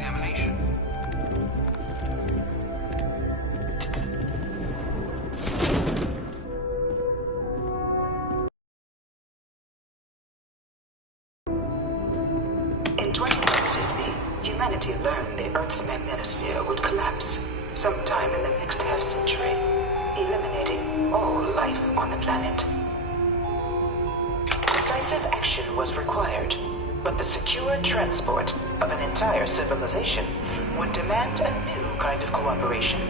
examination. In 2150, humanity learned the Earth's magnetosphere would collapse sometime in the next half-century, eliminating all life on the planet. Decisive action was required, but the secure transport of an entire civilization would demand a new kind of cooperation,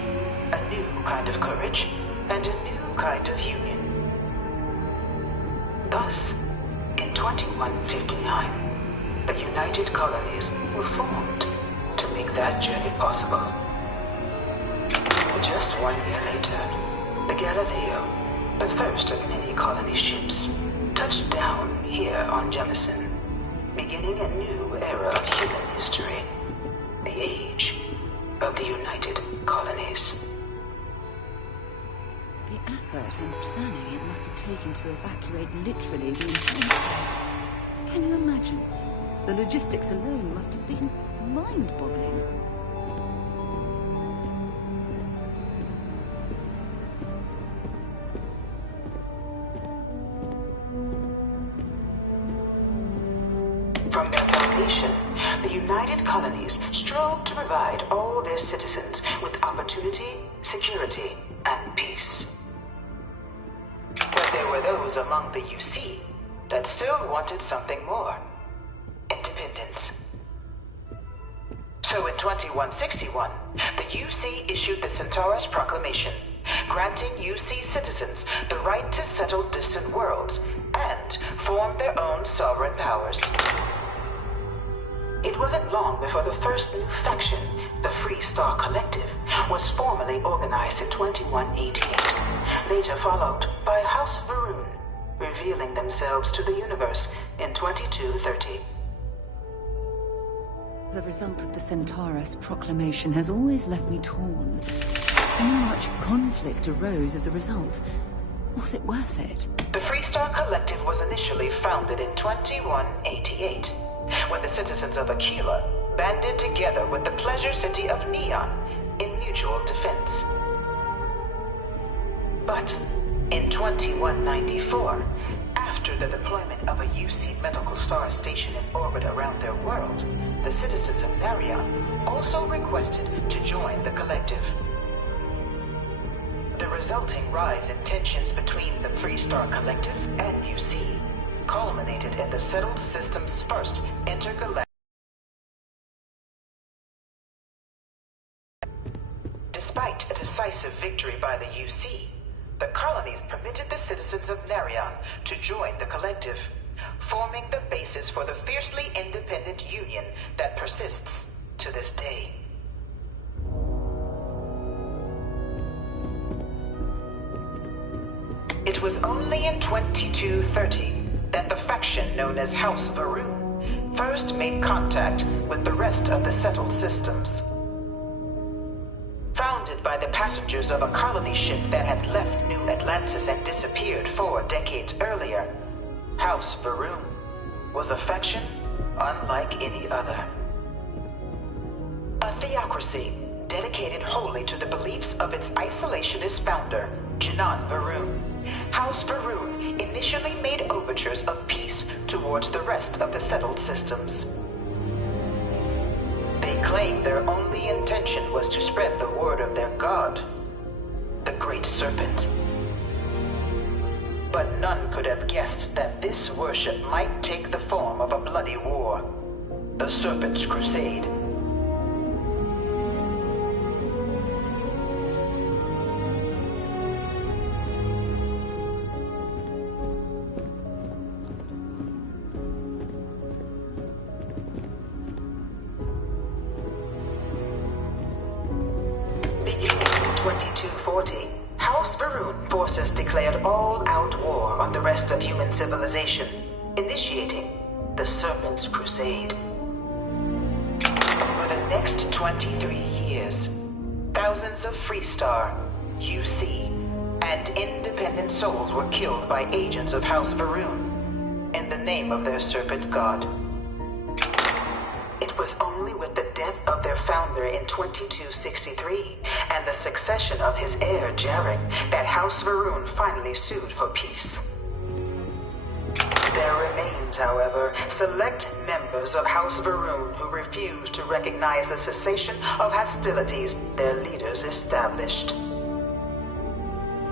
a new kind of courage, and a new kind of union. Thus, in 2159, the United Colonies were formed to make that journey possible. Just 1 year later, the Galileo, the first of many colony ships, touched down here on Jemison, beginning a new era of human history, the age of the United Colonies. The effort and planning it must have taken to evacuate literally the entire planet. Can you imagine? The logistics alone must have been mind-boggling. From their foundation, the United Colonies strove to provide all their citizens with opportunity, security, and peace. But there were those among the UC that still wanted something more. Independence. So in 2161, the UC issued the Centaurus Proclamation, granting UC citizens the right to settle distant worlds and form their own sovereign powers. It wasn't long before the first new faction, the Free Star Collective, was formally organized in 2188, later followed by House Varun, revealing themselves to the universe in 2230. The result of the Centaurus Proclamation has always left me torn. So much conflict arose as a result. Was it worth it? The Free Star Collective was initially founded in 2188, when the citizens of Aquila banded together with the pleasure city of Neon in mutual defense. But in 2194, after the deployment of a UC medical star station in orbit around their world, the citizens of Narion also requested to join the collective. The resulting rise in tensions between the Free Star Collective and UC culminated in the Settled System's first intergalactic. Despite a decisive victory by the UC, the colonies permitted the citizens of Narion to join the collective, forming the basis for the fiercely independent union that persists to this day. It was only in 2230 that the faction known as House Varun first made contact with the rest of the settled systems. Founded by the passengers of a colony ship that had left New Atlantis and disappeared 4 decades earlier, House Varun was a faction unlike any other. A theocracy dedicated wholly to the beliefs of its isolationist founder, Jinan Varun. House Varun initially made overtures of peace towards the rest of the settled systems. They claimed their only intention was to spread the word of their god, the Great Serpent. But none could have guessed that this worship might take the form of a bloody war, the Serpent's Crusade. Beginning in 2240, House Varun forces declared all-out war on the rest of human civilization, initiating the Serpent's Crusade. Over the next 23 years, thousands of Freestar, UC, and independent souls were killed by agents of House Varun in the name of their serpent god. It was only with the death of their in 2263 and the succession of his heir Jarek that House Varun finally sued for peace. There remains, however, select members of House Varun who refuse to recognize the cessation of hostilities their leaders established.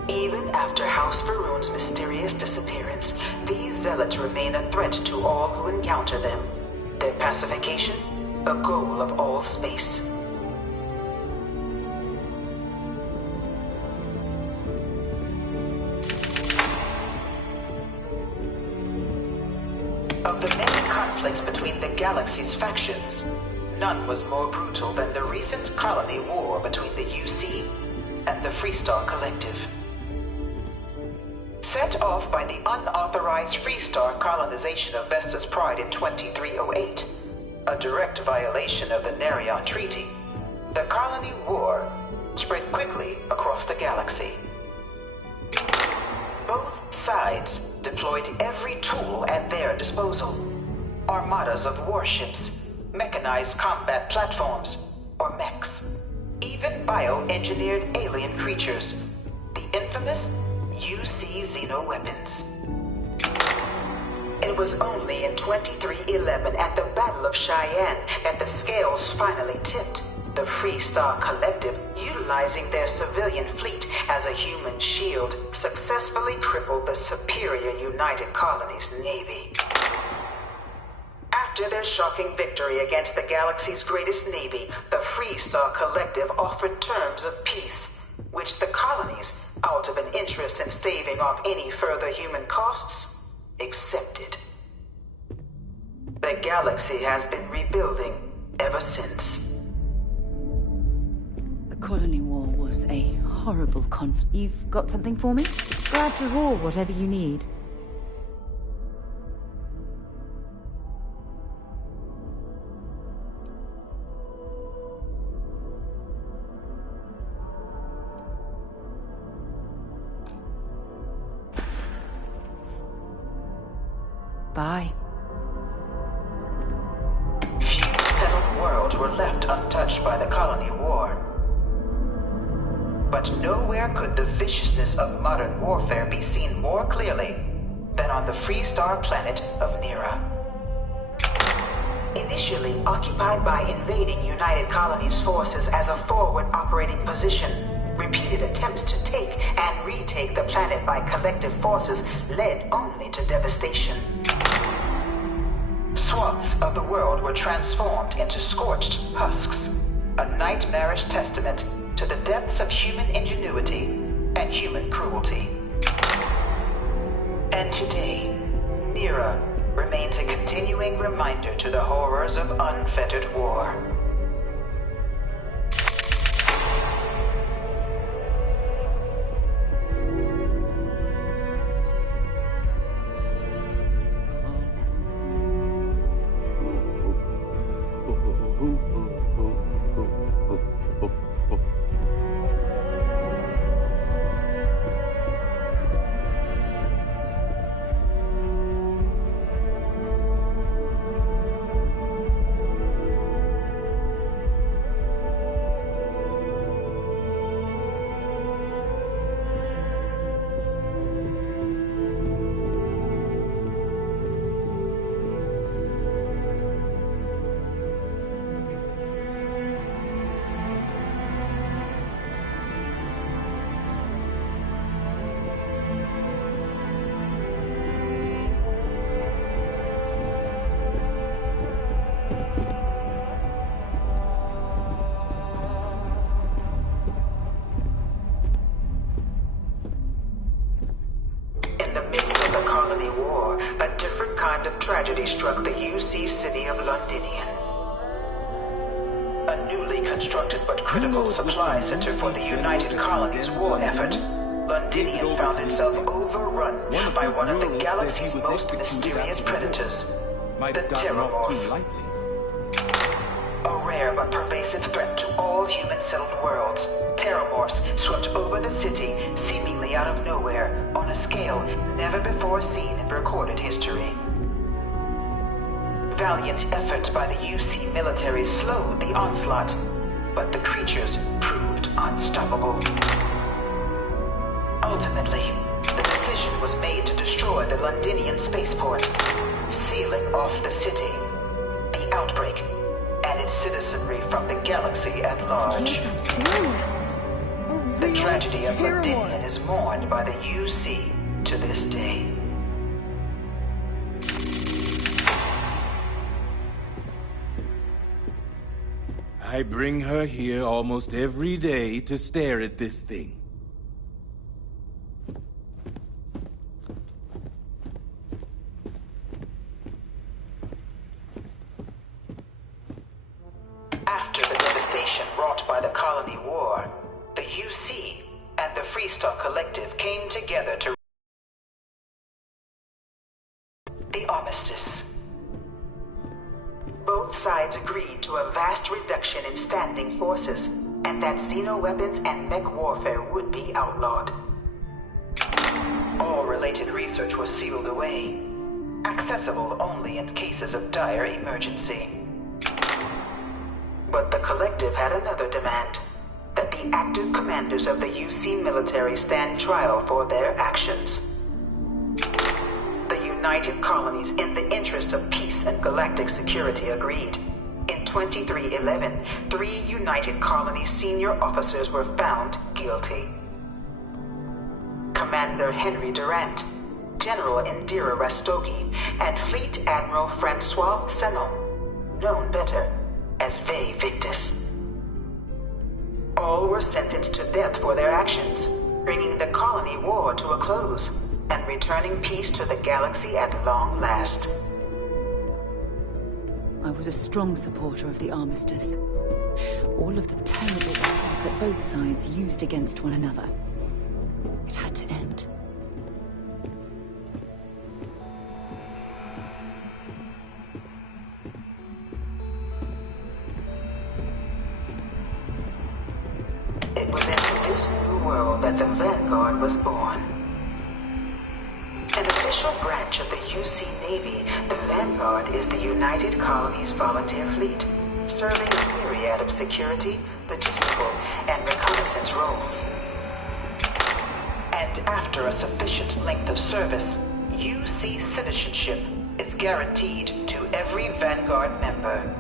Even after House Varun's mysterious disappearance, these zealots remain a threat to all who encounter them. Their pacification, a goal of all space. Of the many conflicts between the galaxy's factions, none was more brutal than the recent colony war between the UC and the Freestar Collective. Set off by the unauthorized Freestar colonization of Vesta's Pride in 2308, a direct violation of the Nerion Treaty, the colony war spread quickly across the galaxy. Both sides deployed every tool at their disposal. Armadas of warships, mechanized combat platforms, or mechs, even bioengineered alien creatures, the infamous UC xeno-weapons. It was only in 2311 at the Battle of Cheyenne that the scales finally tipped. The Freestar Collective, utilizing their civilian fleet as a human shield, successfully crippled the superior United Colonies Navy. After their shocking victory against the galaxy's greatest navy, the Freestar Collective offered terms of peace, which the colonies, out of an interest in staving off any further human costs, accepted. The galaxy has been rebuilding ever since. The colony war was a horrible conflict. You've got something for me? Glad to haul whatever you need. Bye. Few settled worlds were left untouched by the colony war. But nowhere could the viciousness of modern warfare be seen more clearly than on the Freestar planet of Nera. Initially occupied by invading United Colonies forces as a forward operating position, repeated attempts to take and retake the planet by collective forces led only to devastation. Swaths of the world were transformed into scorched husks, a nightmarish testament to the depths of human ingenuity and human cruelty. And today, Nera remains a continuing reminder to the horrors of unfettered war. Tragedy struck the UC city of Londinian. A newly constructed but critical supply center for the United Colonies war effort, Londinian found itself overrun by one of the galaxy's most mysterious predators, the Terramorph. A rare but pervasive threat to all human-settled worlds, Terramorphs swept over the city seemingly out of nowhere on a scale never before seen in recorded history. Valiant efforts by the UC military slowed the onslaught, but the creatures proved unstoppable. Ultimately, the decision was made to destroy the Londinian spaceport, sealing off the city, the outbreak, and its citizenry from the galaxy at large. The tragedy of Londinian is mourned by the UC to this day. I bring her here almost every day to stare at this thing. After the devastation wrought by the Colony War, the UC and the Freestock Collective came together to the armistice. Both sides agreed to a vast reduction in standing forces, and that xeno-weapons and mech warfare would be outlawed. All related research was sealed away, accessible only in cases of dire emergency. But the Collective had another demand, that the active commanders of the UC military stand trial for their actions. The United Colonies, in the interest of peace and galactic security, agreed. In 2311, 3 United Colonies senior officers were found guilty. Commander Henry Durant, General Indira Rastogi, and Fleet Admiral Francois Sanon, known better as Ve Victus. All were sentenced to death for their actions, bringing the colony war to a close and returning peace to the galaxy at long last. I was a strong supporter of the armistice. All of the terrible weapons that both sides used against one another. It had to end. It was into this new world that the Vanguard was born. An official branch of the UC Navy, the Vanguard is the United Colonies Volunteer Fleet, serving a myriad of security, logistical, and reconnaissance roles. And after a sufficient length of service, UC citizenship is guaranteed to every Vanguard member.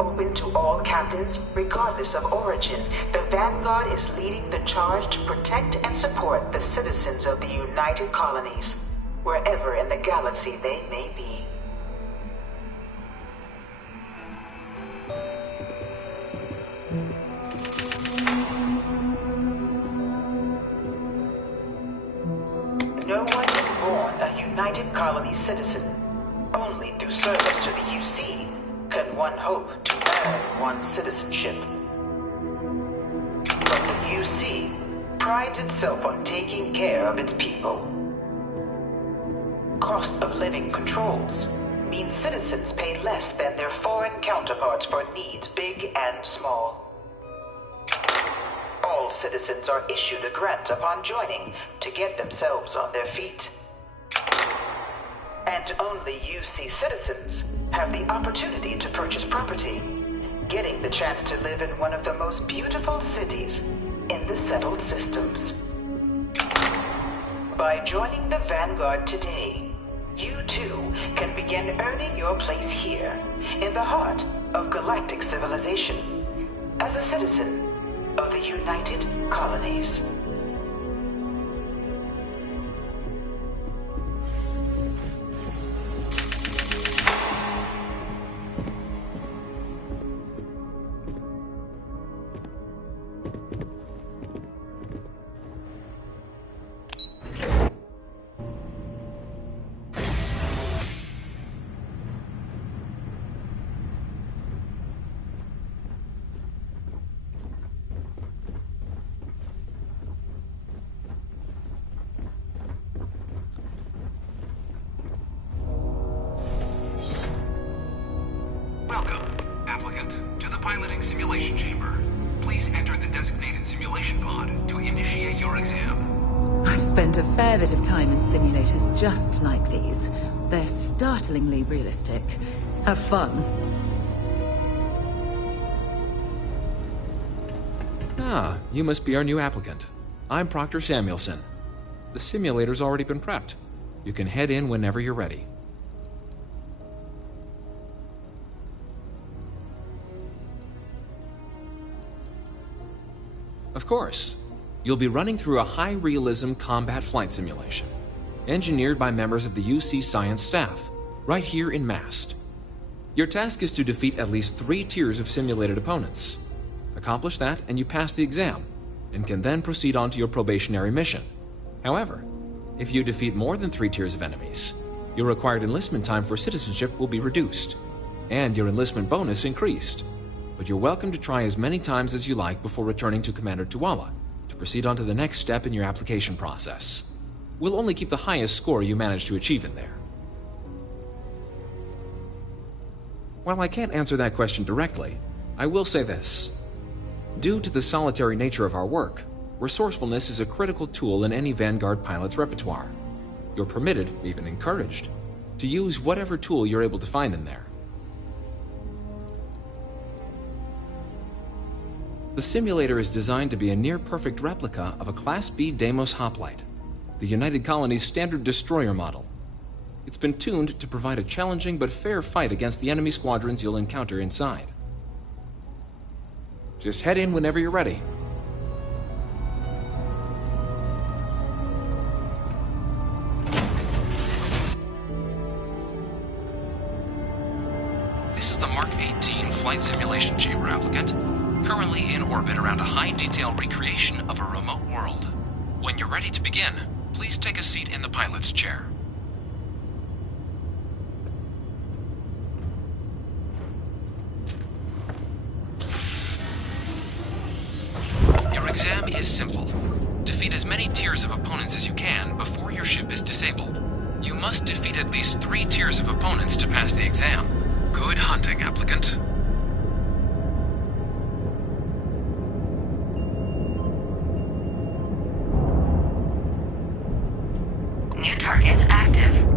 Open to all captains, regardless of origin, the Vanguard is leading the charge to protect and support the citizens of the United Colonies, wherever in the galaxy they may be. No one is born a United Colony citizen. Only through service to the UC can one hope to earn one's citizenship. But the UC prides itself on taking care of its people. Cost of living controls mean citizens pay less than their foreign counterparts for needs big and small. All citizens are issued a grant upon joining to get themselves on their feet. And only UC citizens have the opportunity to purchase property, getting the chance to live in one of the most beautiful cities in the settled systems. By joining the Vanguard today, you too can begin earning your place here, in the heart of galactic civilization, as a citizen of the United Colonies. piloting simulation chamber. Please enter the designated simulation pod to initiate your exam. I've spent a fair bit of time in simulators just like these. They're startlingly realistic. Have fun. Ah, you must be our new applicant. I'm Proctor Samuelson. The simulator's already been prepped. You can head in whenever you're ready. Of course. You'll be running through a high-realism combat flight simulation, engineered by members of the UC Science staff, right here in Mast. Your task is to defeat at least 3 tiers of simulated opponents. Accomplish that and you pass the exam, and can then proceed on to your probationary mission. However, if you defeat more than 3 tiers of enemies, your required enlistment time for citizenship will be reduced, and your enlistment bonus increased. But you're welcome to try as many times as you like before returning to Commander Tuala to proceed on to the next step in your application process. We'll only keep the highest score you manage to achieve in there. While I can't answer that question directly, I will say this. Due to the solitary nature of our work, resourcefulness is a critical tool in any Vanguard pilot's repertoire. You're permitted, even encouraged, to use whatever tool you're able to find in there. The simulator is designed to be a near-perfect replica of a Class B Deimos hoplite, the United Colony's standard destroyer model. It's been tuned to provide a challenging but fair fight against the enemy squadrons you'll encounter inside. Just head in whenever you're ready. This is the Mark 18 Flight Simulation Chamber applicant, currently in orbit around a high-detail recreation of a remote world. When you're ready to begin, please take a seat in the pilot's chair. Your exam is simple. Defeat as many tiers of opponents as you can before your ship is disabled. You must defeat at least 3 tiers of opponents to pass the exam. Good hunting, applicant. New targets active.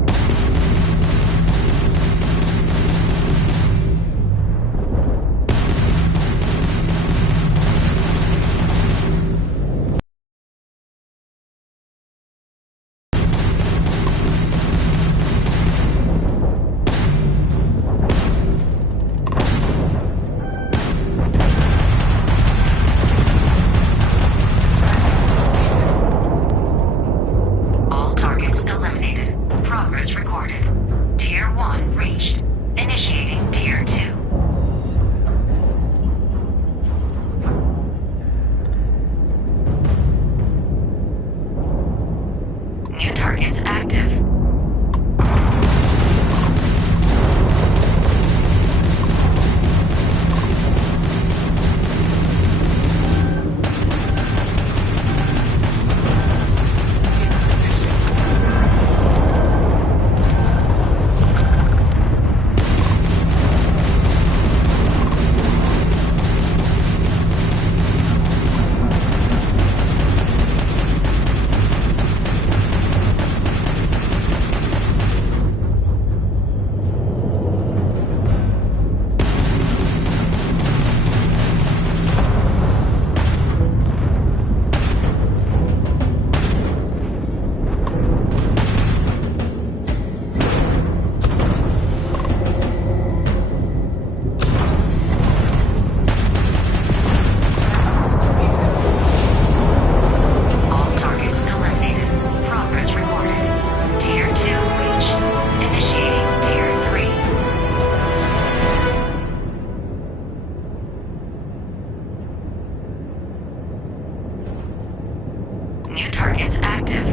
New targets active.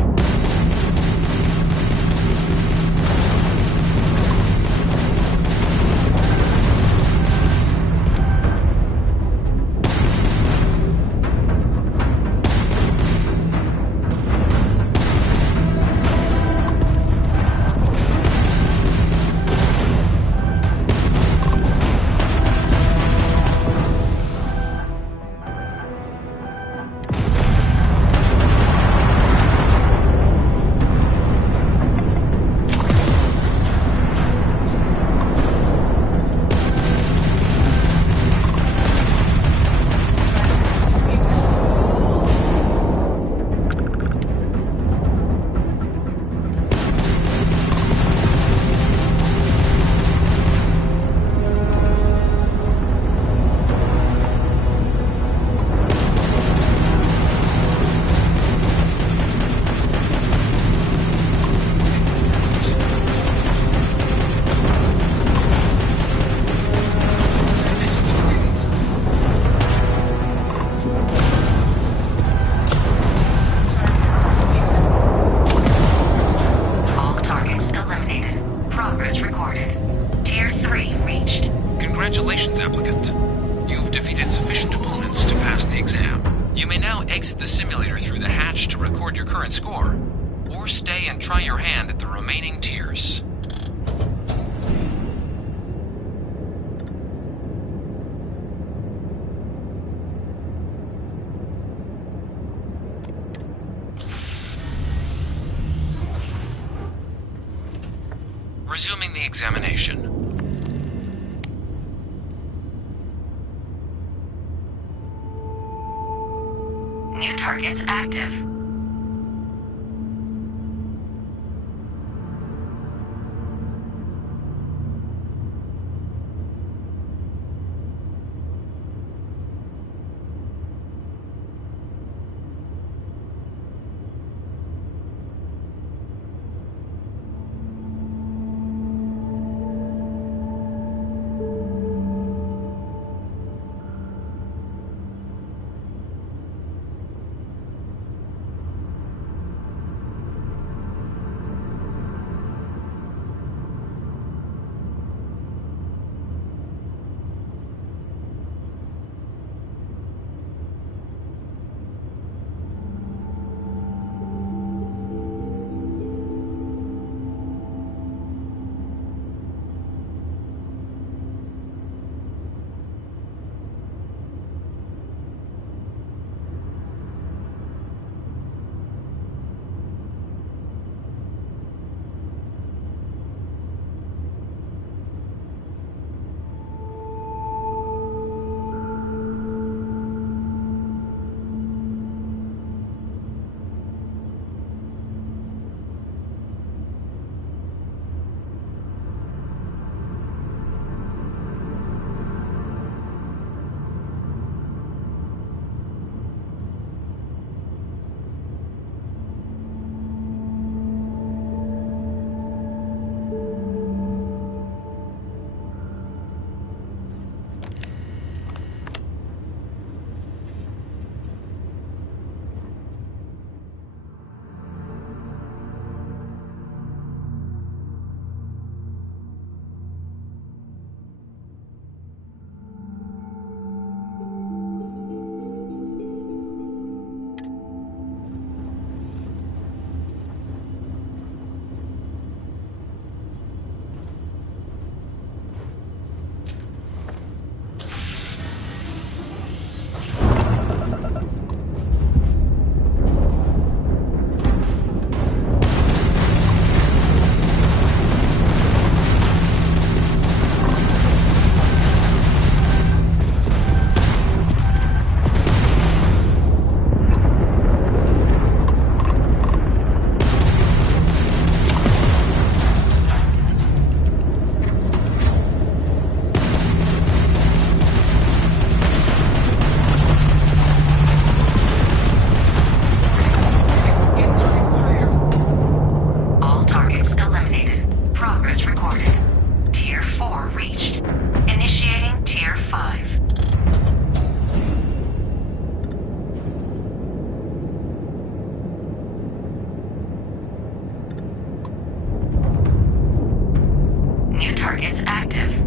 the simulator through the hatch to record your current score, or stay and try your hand at the remaining tiers. Resuming the examination. New targets active. Targets active.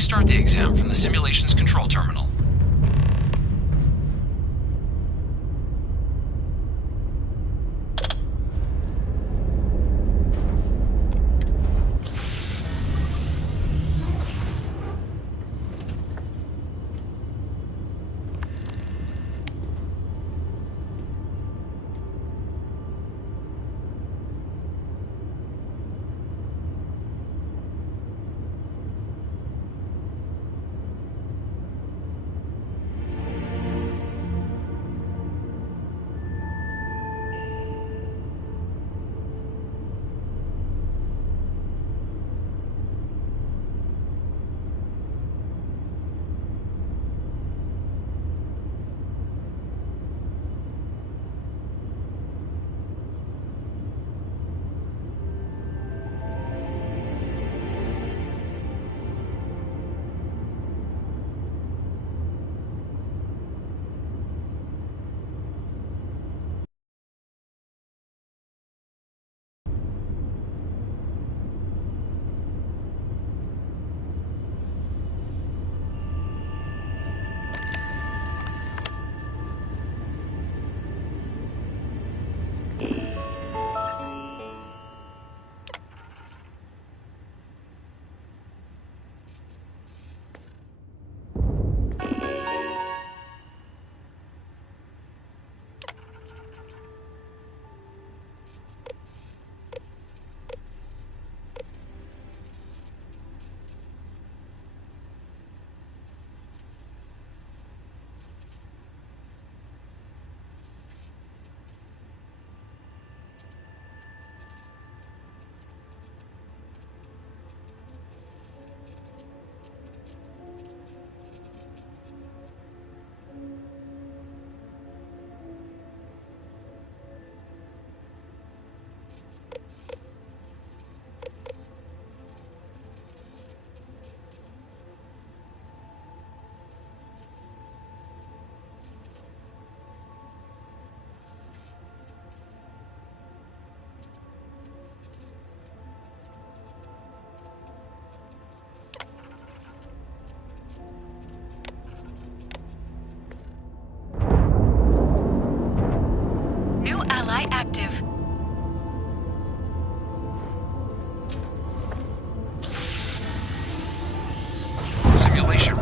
Start the exam from the simulation's control terminal.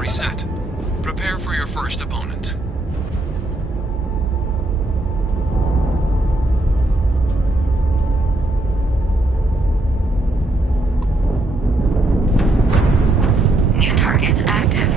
Inventory set. Prepare for your first opponent. New targets active.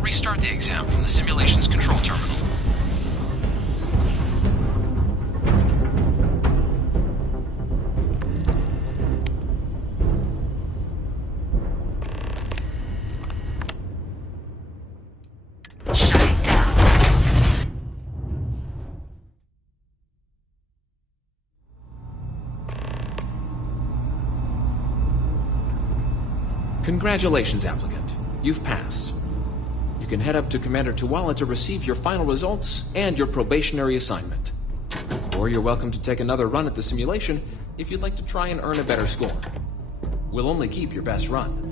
Restart the exam from the simulation's control terminal. Shutting down. Congratulations, applicant. You've passed. You can head up to Commander Tuwala to receive your final results and your probationary assignment. Or you're welcome to take another run at the simulation if you'd like to try and earn a better score. We'll only keep your best run.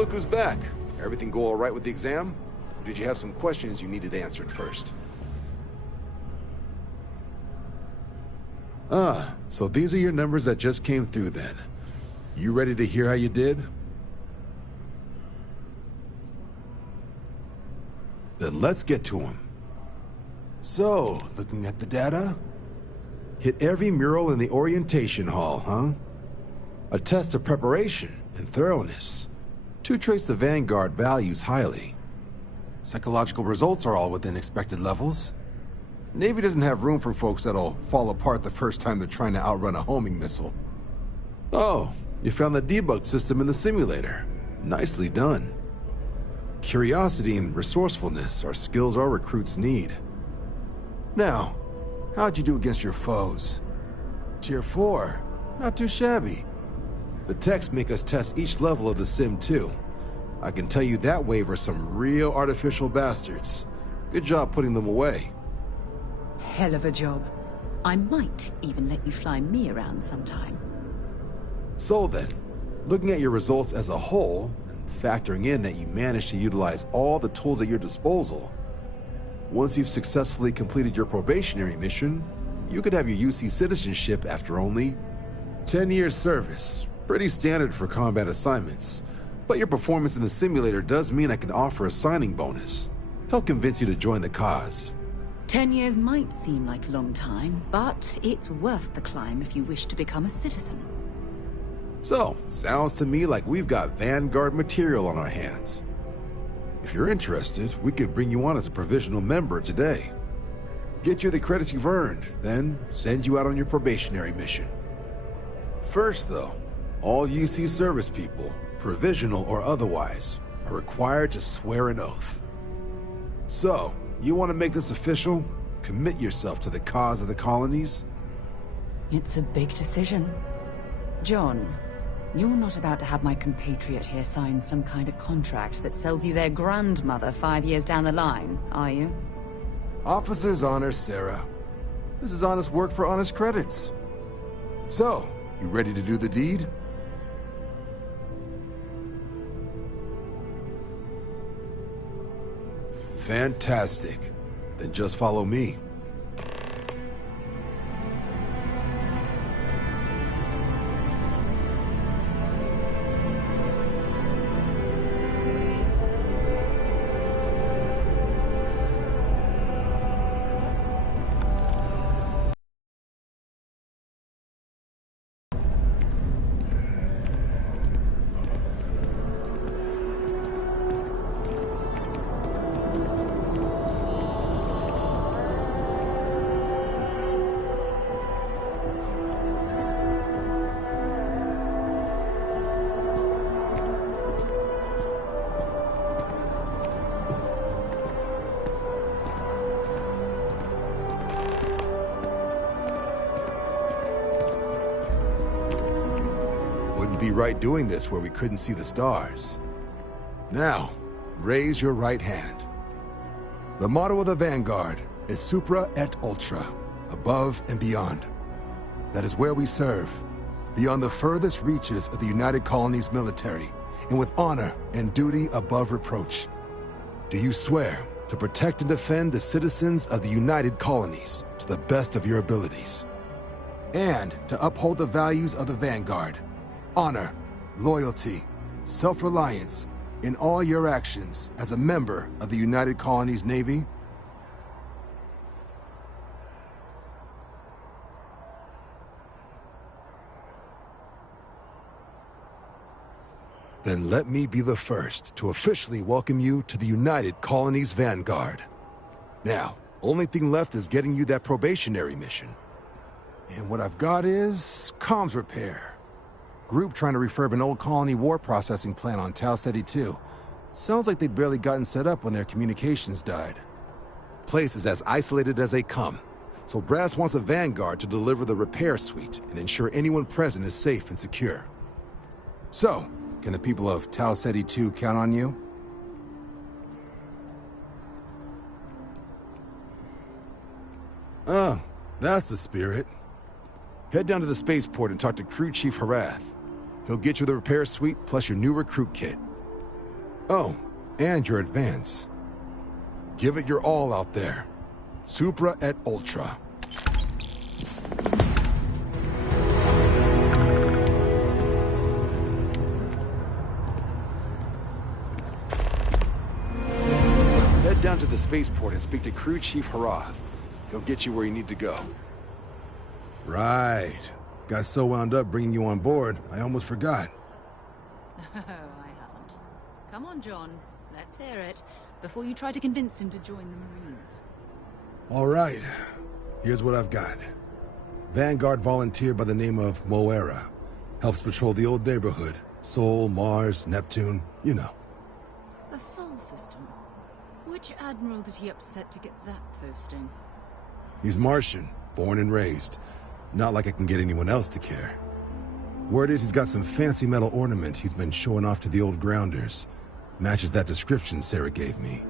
look who's back. Everything go all right with the exam? Or did you have some questions you needed answered first? Ah, so these are your numbers that just came through then. You ready to hear how you did? Then let's get to them. So, looking at the data? Hit every mural in the orientation hall, huh? A test of preparation and thoroughness. Two traits the Vanguard values highly. Psychological results are all within expected levels. Navy doesn't have room for folks that'll fall apart the first time they're trying to outrun a homing missile. Oh, you found the debug system in the simulator. Nicely done. Curiosity and resourcefulness are skills our recruits need. Now, how'd you do against your foes? Tier 4, not too shabby. The techs make us test each level of the sim too. I can tell you that wave are some real artificial bastards. Good job putting them away. Hell of a job. I might even let you fly me around sometime. So then, looking at your results as a whole, and factoring in that you managed to utilize all the tools at your disposal, once you've successfully completed your probationary mission, you could have your UC citizenship after only 10 years service. Pretty standard for combat assignments. But your performance in the simulator does mean I can offer a signing bonus. Help convince you to join the cause. 10 years might seem like a long time, but it's worth the climb if you wish to become a citizen. So, sounds to me like we've got Vanguard material on our hands. If you're interested, we could bring you on as a provisional member today. Get you the credits you've earned, then send you out on your probationary mission. First though, all UC service people, provisional or otherwise, are required to swear an oath. So, you want to make this official? Commit yourself to the cause of the colonies? It's a big decision. John, you're not about to have my compatriot here sign some kind of contract that sells you their grandmother 5 years down the line, are you? Officer's honor, Sarah. This is honest work for honest credits. So, you ready to do the deed? Fantastic. Then just follow me. Wouldn't be right doing this where we couldn't see the stars. Now, raise your right hand. The motto of the Vanguard is Supra et Ultra, above and beyond. That is where we serve, beyond the furthest reaches of the United Colonies military, and with honor and duty above reproach. Do you swear to protect and defend the citizens of the United Colonies to the best of your abilities? And to uphold the values of the Vanguard, honor, loyalty, self-reliance in all your actions as a member of the United Colonies Navy? Then let me be the first to officially welcome you to the United Colonies Vanguard. Now, only thing left is getting you that probationary mission. And what I've got is comms repair. Group trying to refurb an old colony war processing plant on Tau Ceti 2. Sounds like they'd barely gotten set up when their communications died. Place is as isolated as they come, so Brass wants a Vanguard to deliver the repair suite and ensure anyone present is safe and secure. So, can the people of Tau Ceti 2 count on you? Oh, that's the spirit. Head down to the spaceport and talk to Crew Chief Harath. He'll get you the repair suite plus your new recruit kit. Oh, and your advance. Give it your all out there. Supra et Ultra. Head down to the spaceport and speak to Crew Chief Harath. He'll get you where you need to go. Right. Got so wound up bringing you on board, I almost forgot. Oh, I haven't. Come on, John. Let's hear it, before you try to convince him to join the Marines. All right. Here's what I've got. Vanguard volunteer by the name of Moera. Helps patrol the old neighborhood. Sol, Mars, Neptune, you know. A Sol system? Which admiral did he upset to get that posting? He's Martian, born and raised. Not like I can get anyone else to care. Word is he's got some fancy metal ornament he's been showing off to the old grounders. Matches that description Sarah gave me.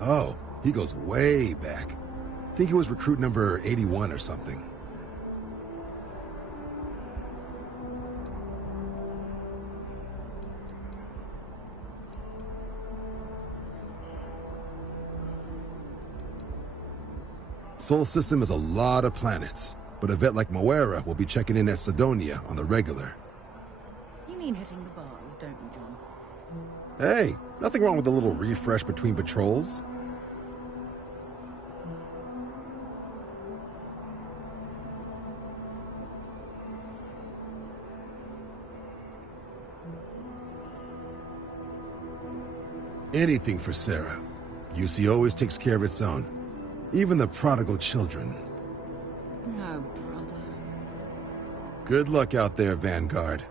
Oh, he goes way back. Think he was recruit number 81 or something. Sol system is a lot of planets, but a vet like Moera will be checking in at Sidonia on the regular. You mean hitting the bars, don't you, John? Hey, nothing wrong with a little refresh between patrols. Anything for Sarah. UC always takes care of its own. Even the prodigal children. Oh, brother. Good luck out there, Vanguard.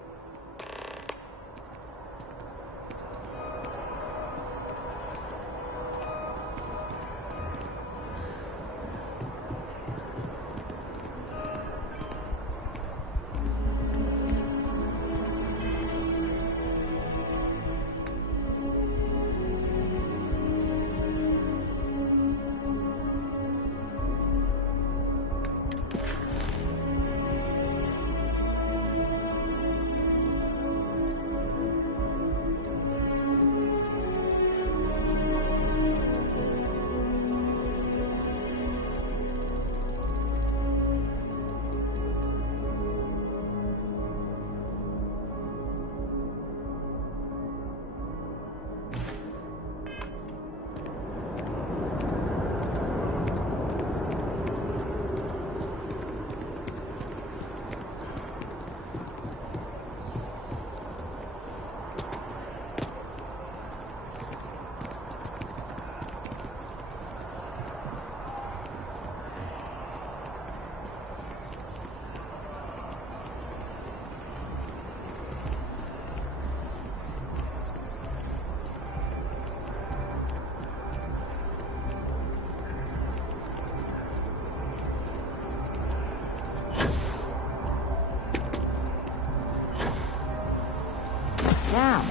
Damn.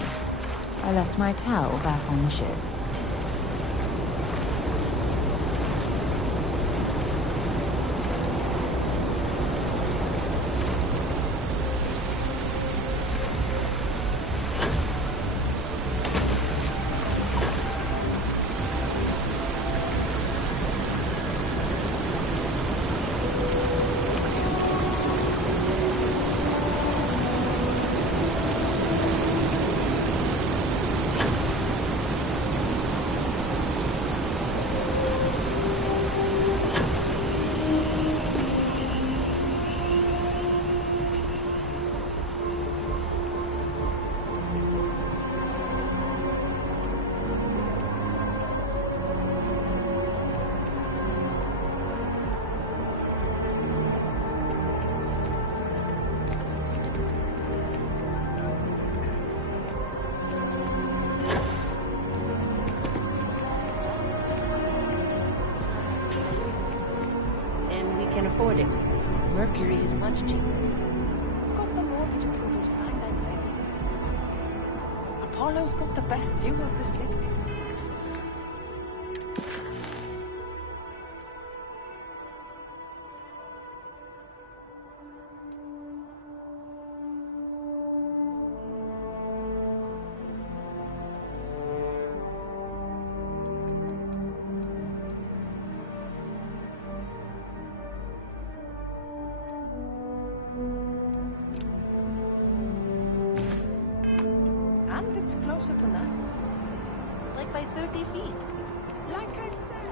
I left my towel back on the ship. Can afford it. Mercury is much cheaper. Got the mortgage approval signed and ready. Apollo's got the best view of the city. 30 feet. Like I said.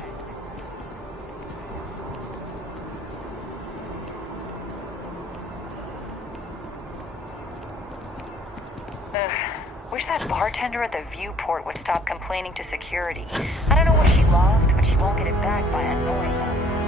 Wish that bartender at the viewport would stop complaining to security. I don't know what she lost, but she won't get it back by annoying us.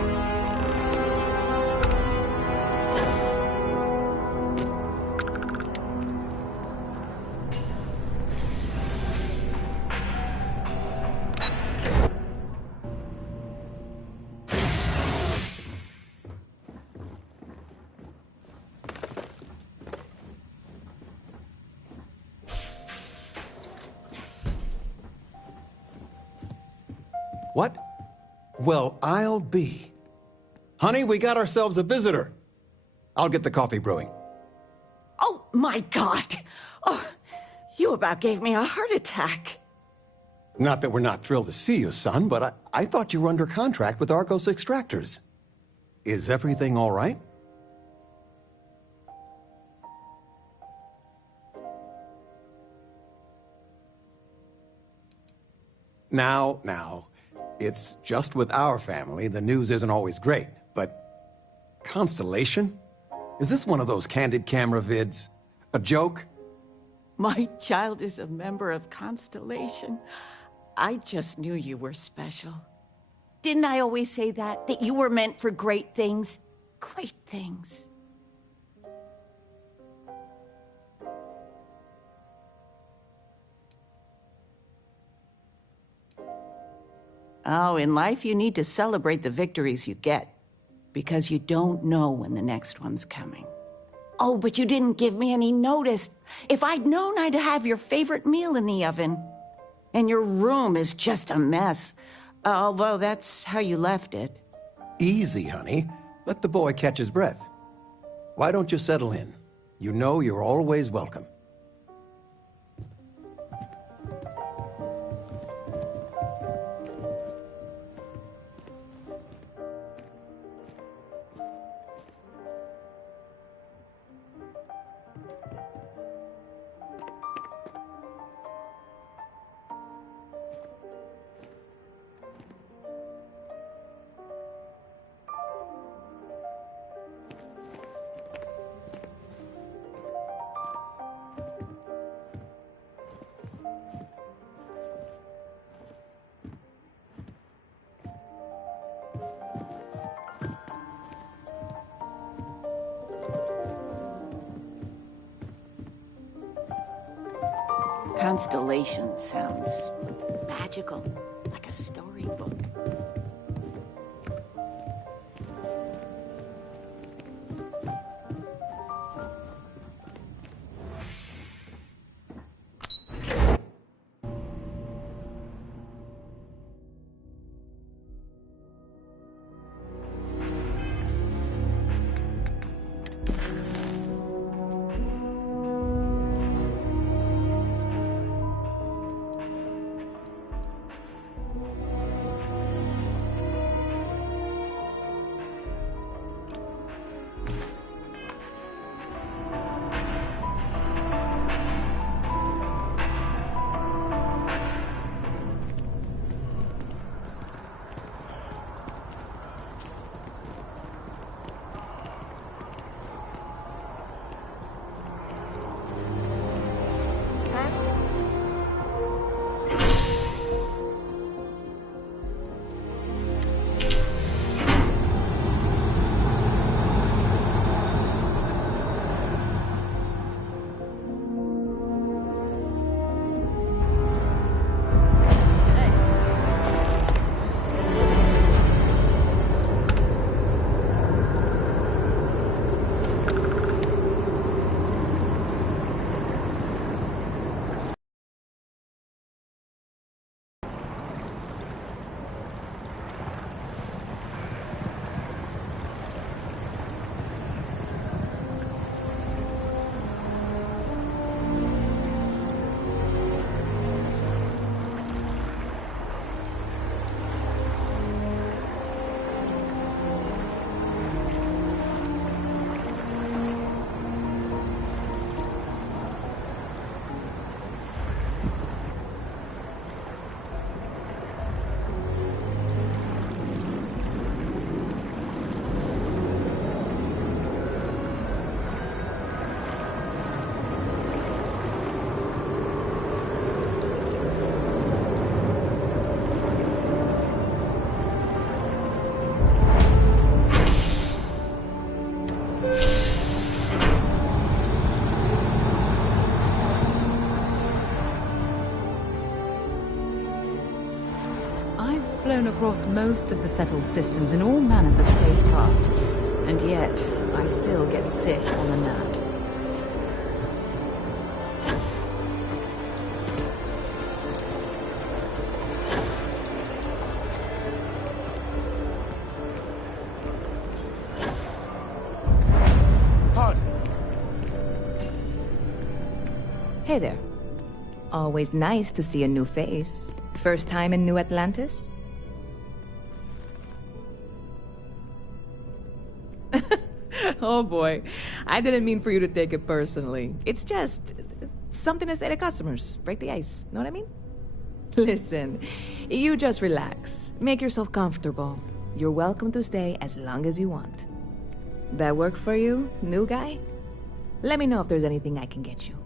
What? Well, I'll be. Honey, we got ourselves a visitor. I'll get the coffee brewing. Oh, my God! Oh, you about gave me a heart attack. Not that we're not thrilled to see you, son, but I thought you were under contract with Argos Extractors. Is everything all right? Now, it's just with our family, the news isn't always great, but Constellation? Is this one of those candid camera vids? A joke? My child is a member of Constellation. I just knew you were special. Didn't I always say that? That you were meant for great things? Great things. Oh, in life you need to celebrate the victories you get, because you don't know when the next one's coming. Oh, but you didn't give me any notice. If I'd known, I'd have your favorite meal in the oven. And your room is just a mess. Although that's how you left it. Easy, honey. Let the boy catch his breath. Why don't you settle in? You know you're always welcome. Constellation sounds magical, like a storybook. flown across most of the settled systems in all manners of spacecraft, and yet I still get sick on the gnat. Hey there. Always nice to see a new face. First time in New Atlantis? Oh boy. I didn't mean for you to take it personally. It's just something to say to customers. Break the ice. Know what I mean? Listen, you just relax. Make yourself comfortable. You're welcome to stay as long as you want. That work for you, new guy? Let me know if there's anything I can get you.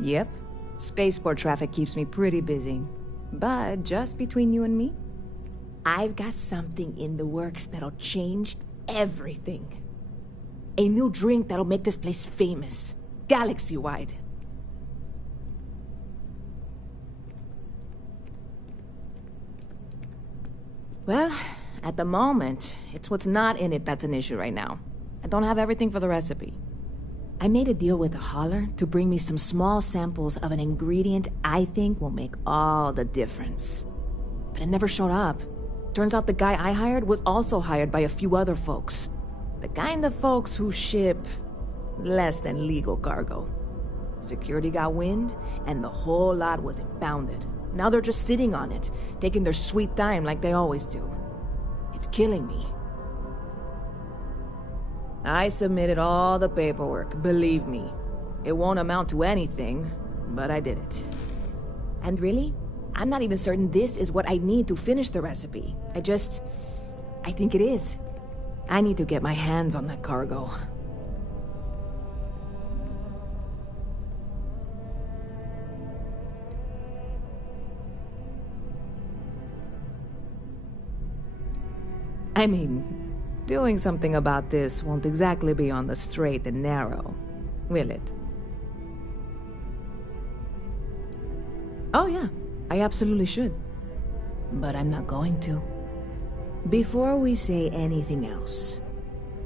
Yep. Spaceport traffic keeps me pretty busy. But just between you and me, I've got something in the works that'll change everything. A new drink that'll make this place famous. Galaxy-wide. Well, at the moment, it's what's not in it that's an issue right now. I don't have everything for the recipe. I made a deal with a hauler to bring me some small samples of an ingredient I think will make all the difference. But it never showed up. Turns out the guy I hired was also hired by a few other folks. The kind of folks who ship less than legal cargo. Security got wind, and the whole lot was impounded. Now they're just sitting on it, taking their sweet time like they always do. It's killing me. I submitted all the paperwork, believe me. It won't amount to anything, but I did it. And really, I'm not even certain this is what I need to finish the recipe. I think it is. I need to get my hands on that cargo. I mean, doing something about this won't exactly be on the straight and narrow, will it? Oh yeah, I absolutely should. But I'm not going to. Before we say anything else,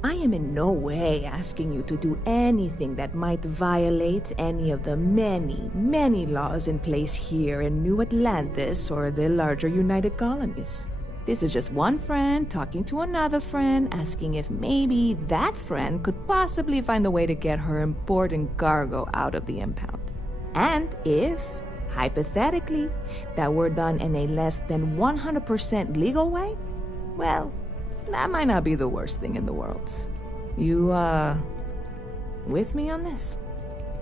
I am in no way asking you to do anything that might violate any of the many, many laws in place here in New Atlantis or the larger United Colonies. This is just one friend talking to another friend, asking if maybe that friend could possibly find a way to get her important cargo out of the impound. And if, hypothetically, that were done in a less than 100% legal way, well, that might not be the worst thing in the world. You, with me on this?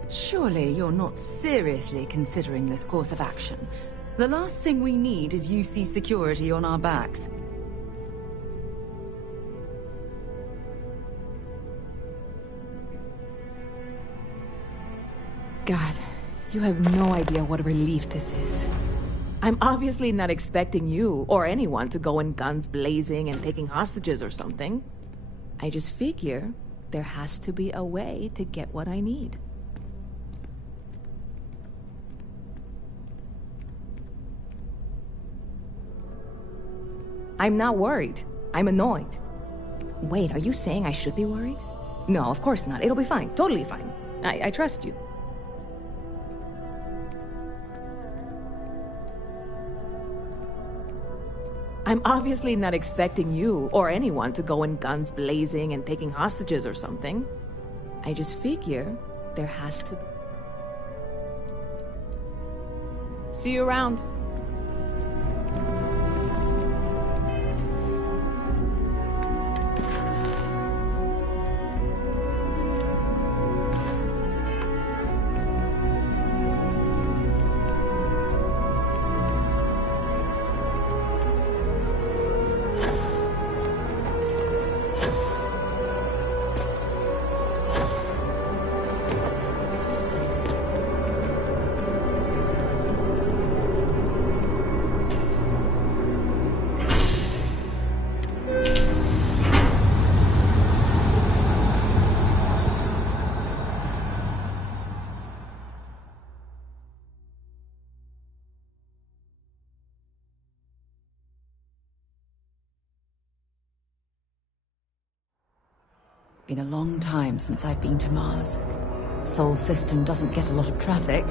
Surely you're not seriously considering this course of action. The last thing we need is UC security on our backs. God, you have no idea what a relief this is. I'm obviously not expecting you or anyone to go in guns blazing and taking hostages or something. I just figure there has to be a way to get what I need. I'm not worried. I'm annoyed. Wait, are you saying I should be worried? No, of course not. It'll be fine. Totally fine. I trust you. I'm obviously not expecting you or anyone to go in guns blazing and taking hostages or something. I just figure there has to... See you around. Been a long time since I've been to Mars. Sol system doesn't get a lot of traffic.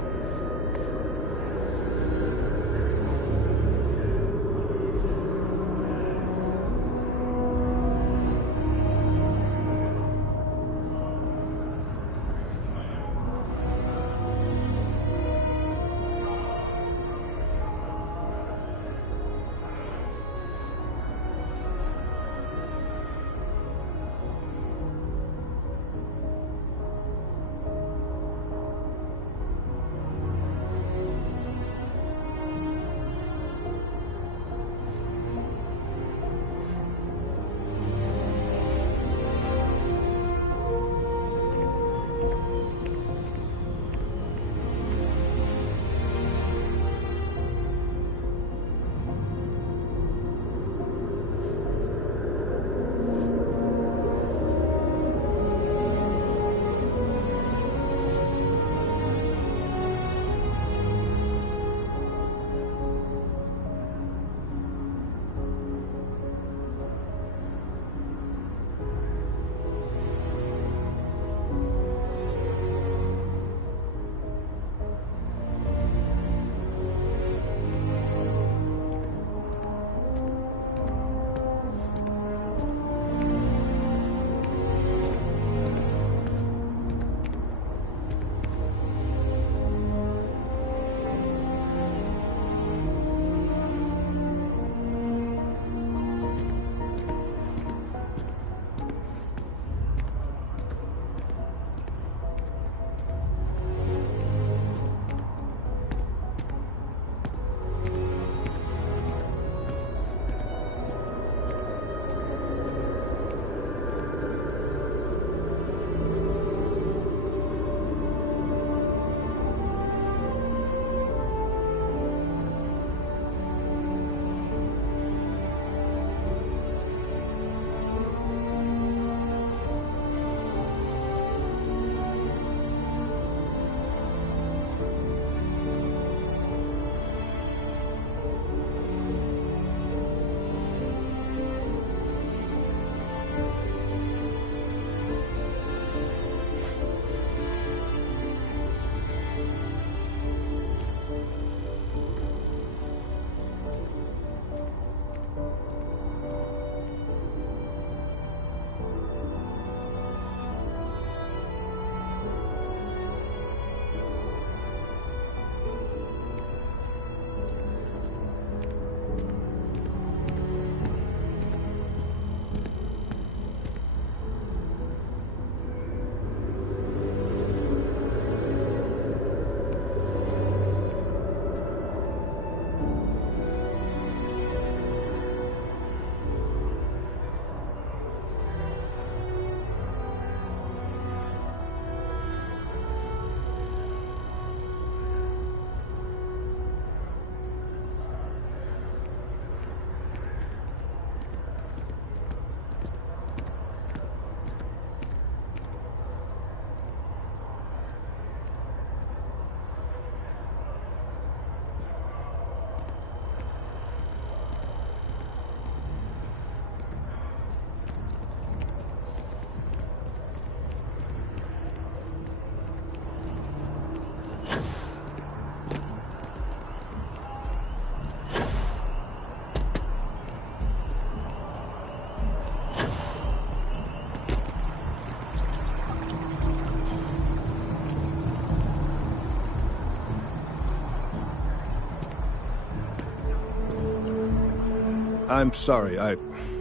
I'm sorry, I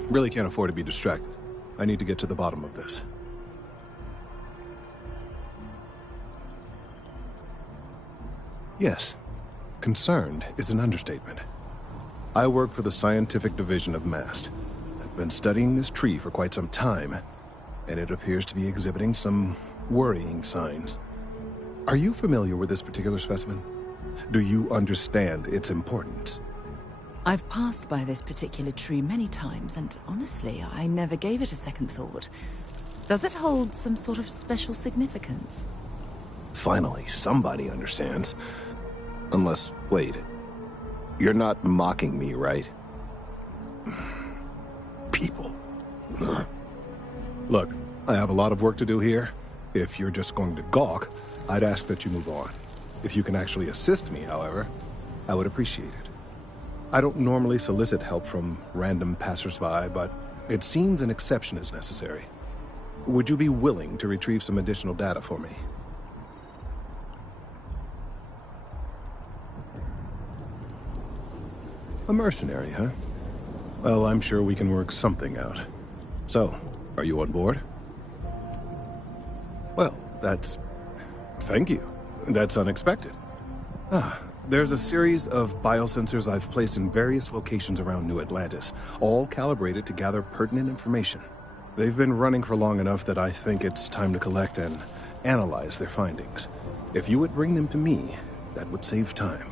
really can't afford to be distracted. I need to get to the bottom of this. Yes, concerned is an understatement. I work for the scientific division of MAST. I've been studying this tree for quite some time, and it appears to be exhibiting some worrying signs. Are you familiar with this particular specimen? Do you understand its importance? I've passed by this particular tree many times, and honestly, I never gave it a second thought. Does it hold some sort of special significance? Finally, somebody understands. Unless, wait. You're not mocking me, right? People. Look, I have a lot of work to do here. If you're just going to gawk, I'd ask that you move on. If you can actually assist me, however, I would appreciate it. I don't normally solicit help from random passersby, but it seems an exception is necessary. Would you be willing to retrieve some additional data for me? A mercenary, huh? Well, I'm sure we can work something out. So, are you on board? Well, thank you. That's unexpected. There's a series of biosensors I've placed in various locations around New Atlantis, all calibrated to gather pertinent information. They've been running for long enough that I think it's time to collect and analyze their findings. If you would bring them to me, that would save time.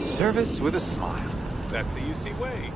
Service with a smile. That's the UC way.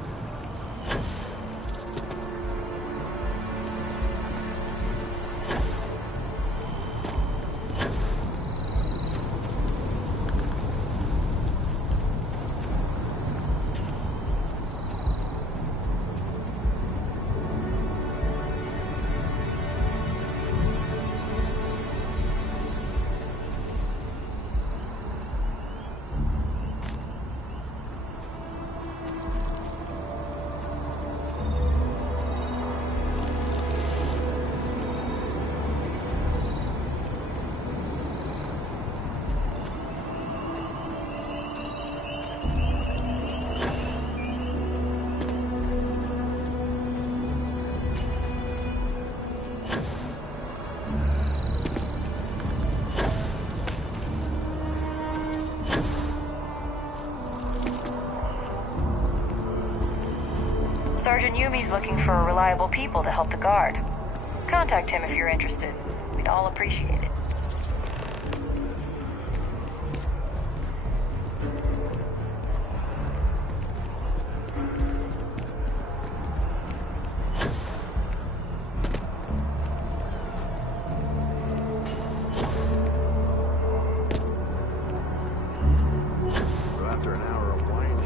Sergeant Yumi's looking for reliable people to help the guard. Contact him if you're interested. We'd all appreciate it. After an hour of whining,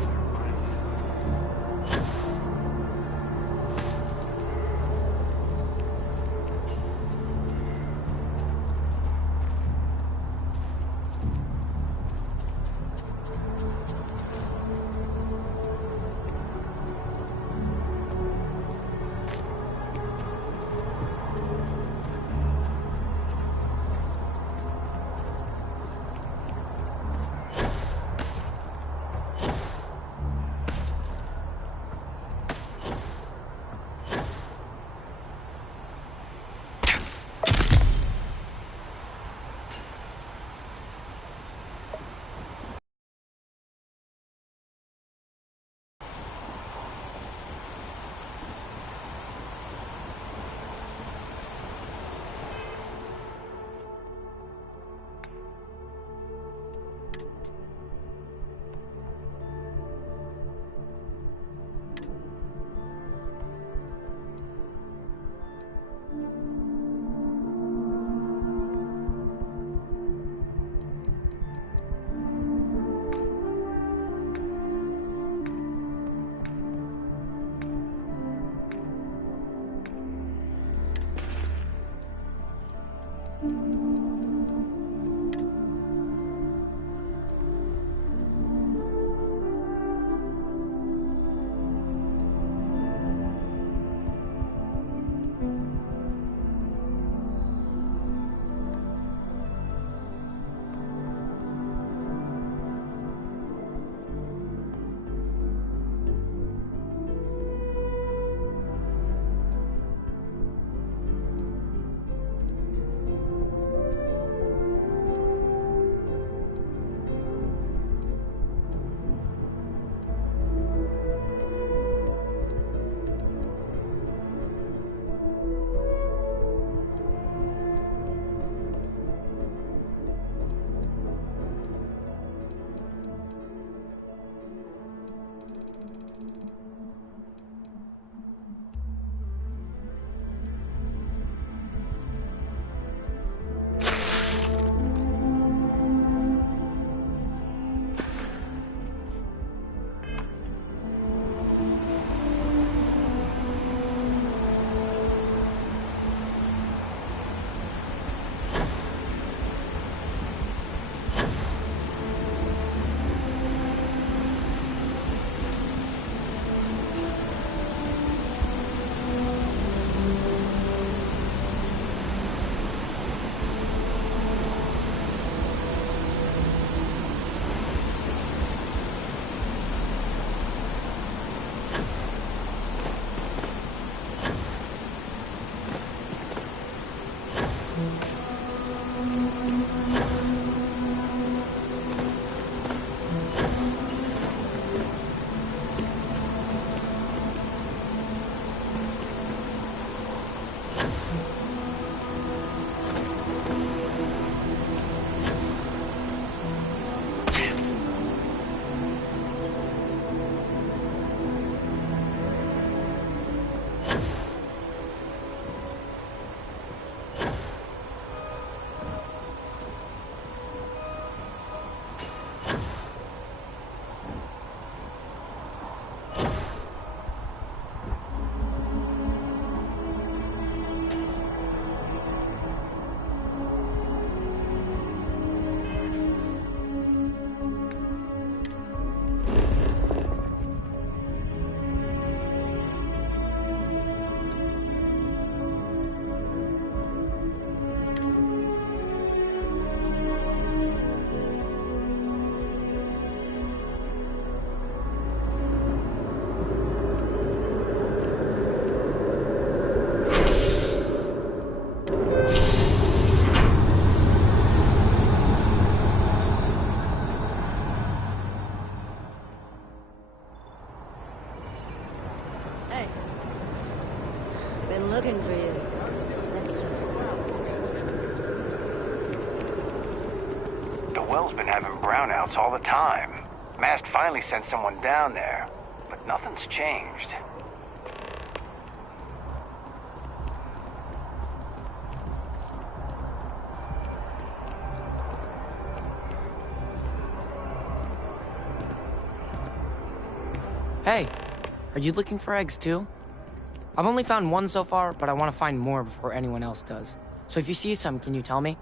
looking for you. Let's see. The well's been having brownouts all the time. Mast finally sent someone down there, but nothing's changed. Hey, are you looking for eggs too? I've only found one so far, but I want to find more before anyone else does. So if you see some, can you tell me?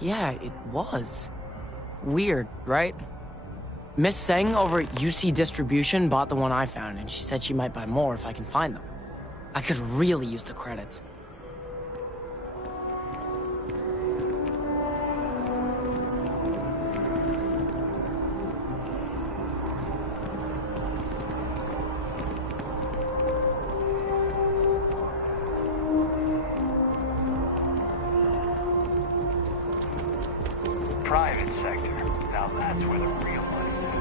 Yeah, it was. Weird, right? Miss Seng over at UC Distribution bought the one I found, and she said she might buy more if I can find them. I could really use the credits. Private sector. Now that's where the real money's at.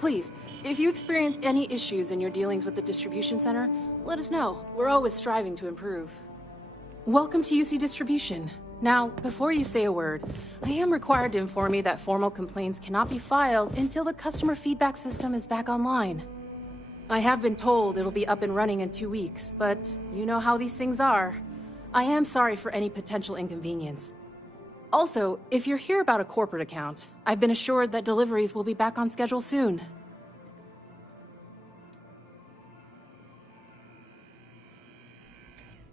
Please, if you experience any issues in your dealings with the distribution center, let us know. We're always striving to improve. Welcome to UC Distribution. Now, before you say a word, I am required to inform you that formal complaints cannot be filed until the customer feedback system is back online. I have been told it'll be up and running in 2 weeks, but you know how these things are. I am sorry for any potential inconvenience. Also, if you're here about a corporate account, I've been assured that deliveries will be back on schedule soon.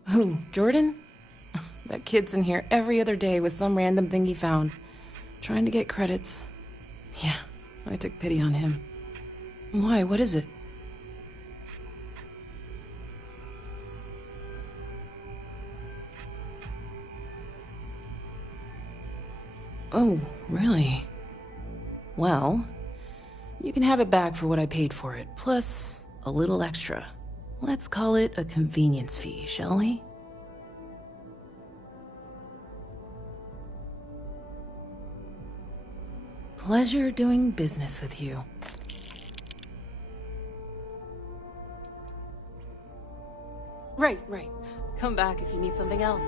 Who, Jordan? That kid's in here every other day with some random thing he found, trying to get credits. Yeah, I took pity on him. Why, what is it? Oh, really? Well, you can have it back for what I paid for it, plus a little extra. Let's call it a convenience fee, shall we? Pleasure doing business with you. Right. Come back if you need something else.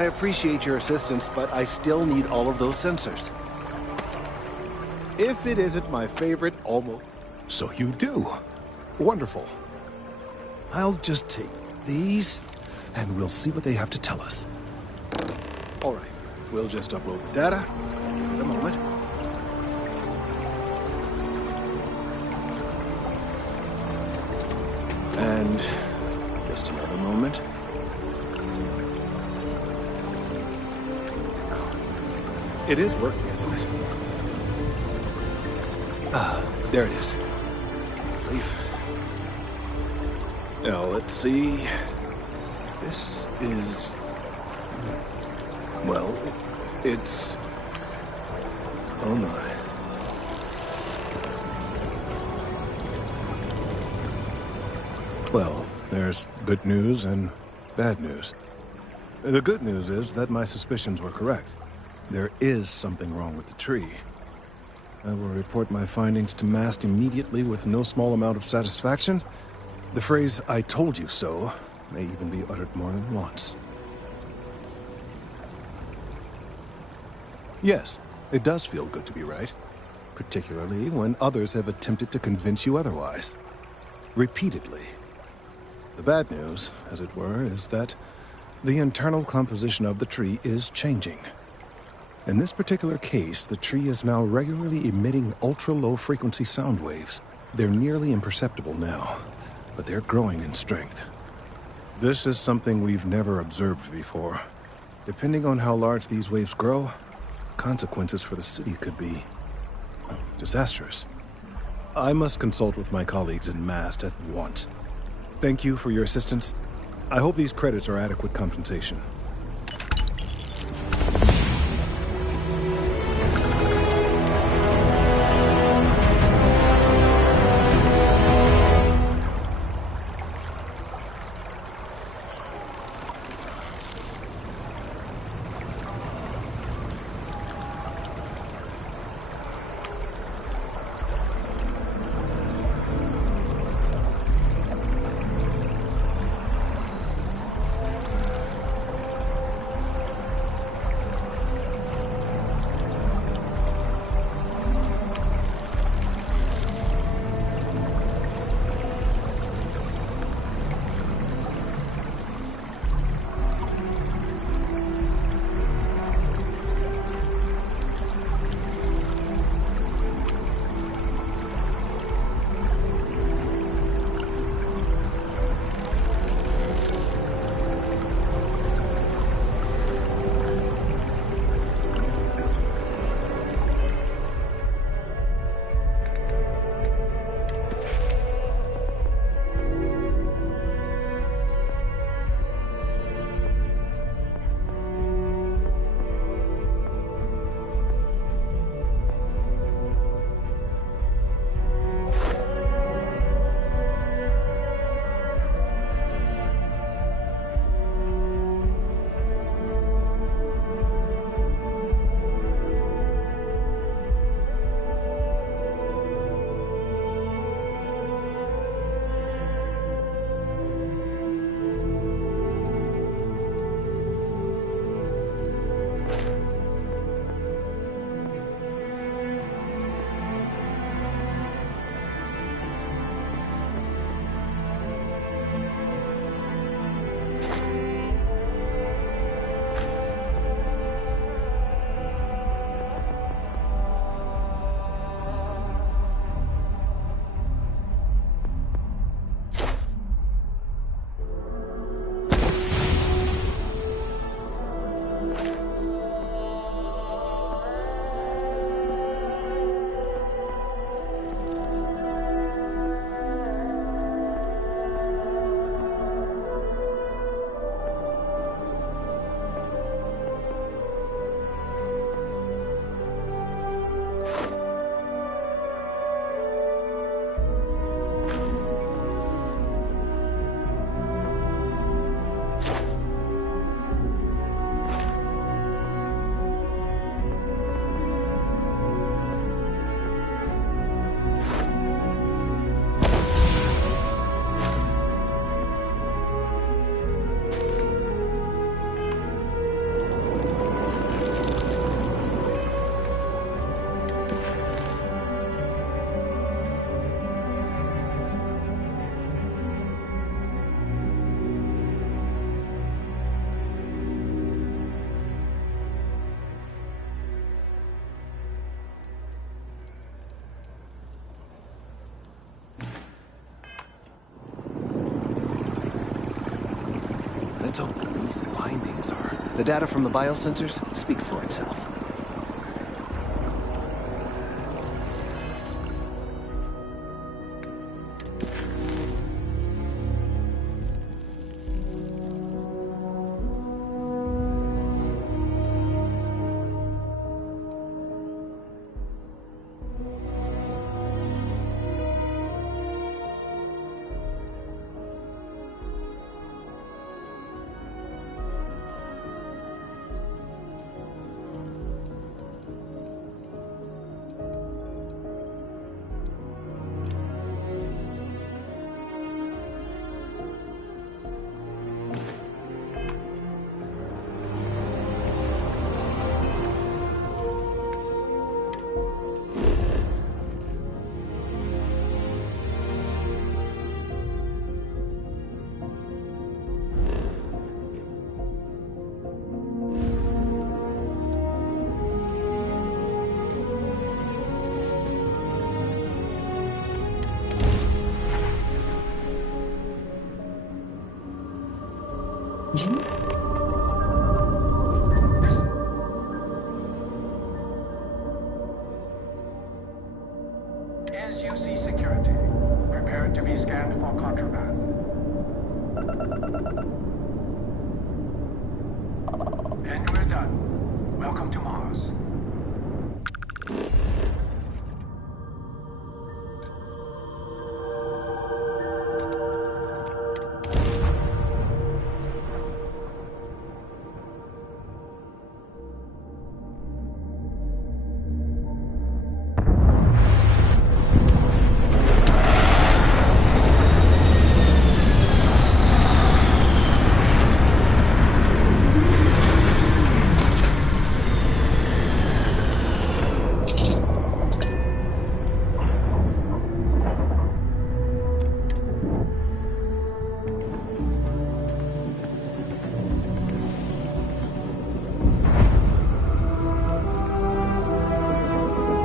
I appreciate your assistance, but I still need all of those sensors. If it isn't my favorite, almost... So you do. Wonderful. I'll just take these, and we'll see what they have to tell us. All right, we'll just upload the data. Give it a moment. And just another moment. It is working, isn't it? Ah, there it is. Relief. Now, let's see. This is... Well, it's... Oh my. Well, there's good news and bad news. The good news is that my suspicions were correct. There is something wrong with the tree. I will report my findings to MAST immediately with no small amount of satisfaction. The phrase, "I told you so," may even be uttered more than once. Yes, it does feel good to be right, particularly when others have attempted to convince you otherwise. Repeatedly. The bad news, as it were, is that the internal composition of the tree is changing. In this particular case, the tree is now regularly emitting ultra-low frequency sound waves. They're nearly imperceptible now, but they're growing in strength. This is something we've never observed before. Depending on how large these waves grow, consequences for the city could be disastrous. I must consult with my colleagues in MAST at once. Thank you for your assistance. I hope these credits are adequate compensation. The data from the biosensors speaks for itself. Engines? Is UC security prepared to be scanned for contraband? And we're done. Welcome to Mars.